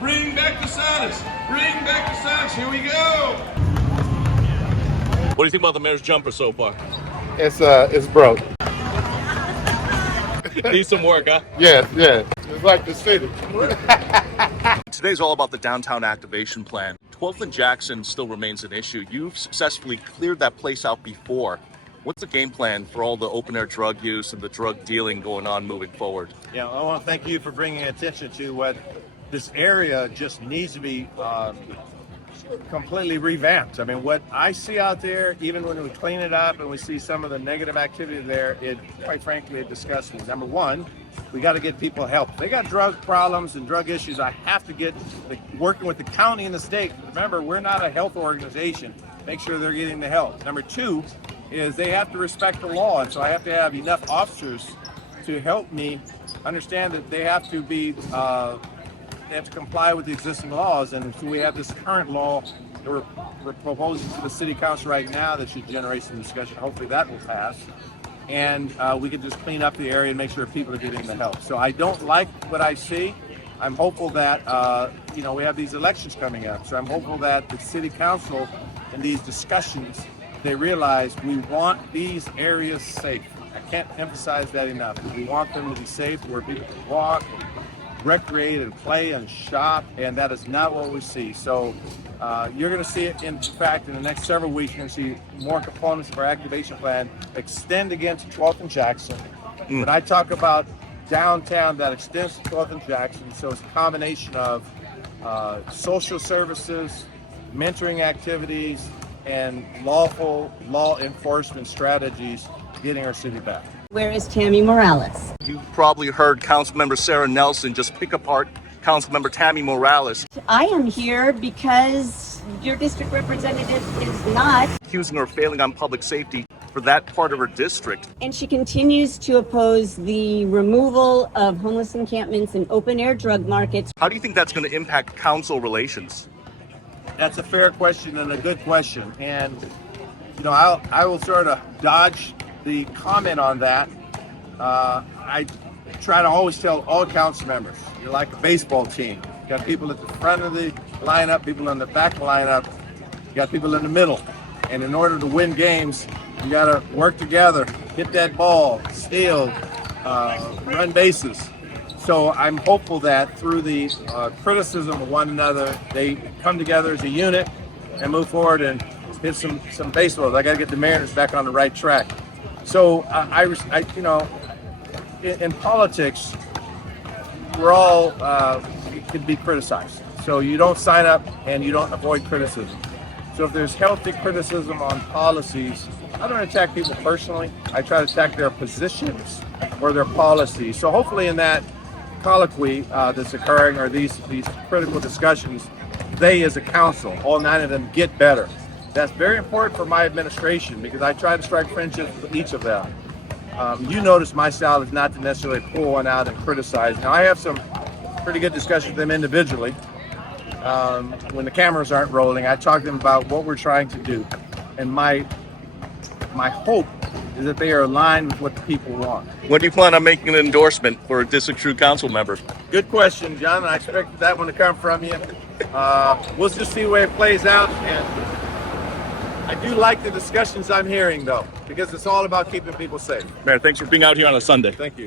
Bring back the saddest. Bring back the saddest. Here we go. What do you think about the mayor's jumper so far? It's broke. Needs some work, huh? Yeah. It's like the city. Today's all about the downtown activation plan. 12th and Jackson still remains an issue. You've successfully cleared that place out before. What's the game plan for all the open-air drug use and the drug dealing going on moving forward? Yeah, I want to thank you for bringing attention to what this area just needs to be completely revamped. I mean, what I see out there, even when we clean it up and we see some of the negative activity there, it quite frankly, it disgusts me. Number one, we got to get people help. They got drug problems and drug issues. I have to get working with the county and the state. Remember, we're not a health organization. Make sure they're getting the help. Number two is they have to respect the law, and so I have to have enough officers to help me understand that they have to be they have to comply with the existing laws. And so we have this current law that we're proposing to the city council right now that should generate some discussion. Hopefully that will pass. And we can just clean up the area and make sure people are getting the help. So I don't like what I see. I'm hopeful that, we have these elections coming up. So I'm hopeful that the city council in these discussions, they realize we want these areas safe. I can't emphasize that enough. We want them to be safe where people can walk, recreate and play and shop, and that is not what we see. So you're going to see it, in fact, in the next several weeks. You're going to see more components of our activation plan extend again to 12th and Jackson. When I talk about downtown, that extends to 12th and Jackson, so it's a combination of social services, mentoring activities, and lawful law enforcement strategies getting our city back. Where is Tammy Morales? You've probably heard Councilmember Sara Nelson just pick apart Councilmember Tammy Morales. I am here because your district representative is not. Accusing her of failing on public safety for that part of her district. And she continues to oppose the removal of homeless encampments and open-air drug markets. How do you think that's going to impact council relations? That's a fair question and a good question. And, I will sort of dodge the comment on that. I try to always tell all council members, you're like a baseball team. You got people at the front of the lineup, people in the back of the lineup, you got people in the middle. And in order to win games, you got to work together, hit that ball, steal, run bases. So I'm hopeful that through the criticism of one another, they come together as a unit and move forward and hit some baseballs. I got to get the Mariners back on the right track. So in politics, we're all could be criticized. So you don't sign up and you don't avoid criticism. So if there's healthy criticism on policies, I don't attack people personally. I try to attack their positions or their policies. So hopefully in that colloquy that's occurring, or these critical discussions, they as a council, all 9 of them, get better. That's very important for my administration because I try to strike friendships with each of them. You notice my style is not to necessarily pull one out and criticize. Now I have some pretty good discussions with them individually. When the cameras aren't rolling, I talk to them about what we're trying to do. And my hope is that they are aligned with what the people want. When do you plan on making an endorsement for a District 2 council member? Good question, John. I expected that one to come from you. We'll just see where it plays out. And I do like the discussions I'm hearing, though, because it's all about keeping people safe. Mayor, thanks for being out here on a Sunday. Thank you.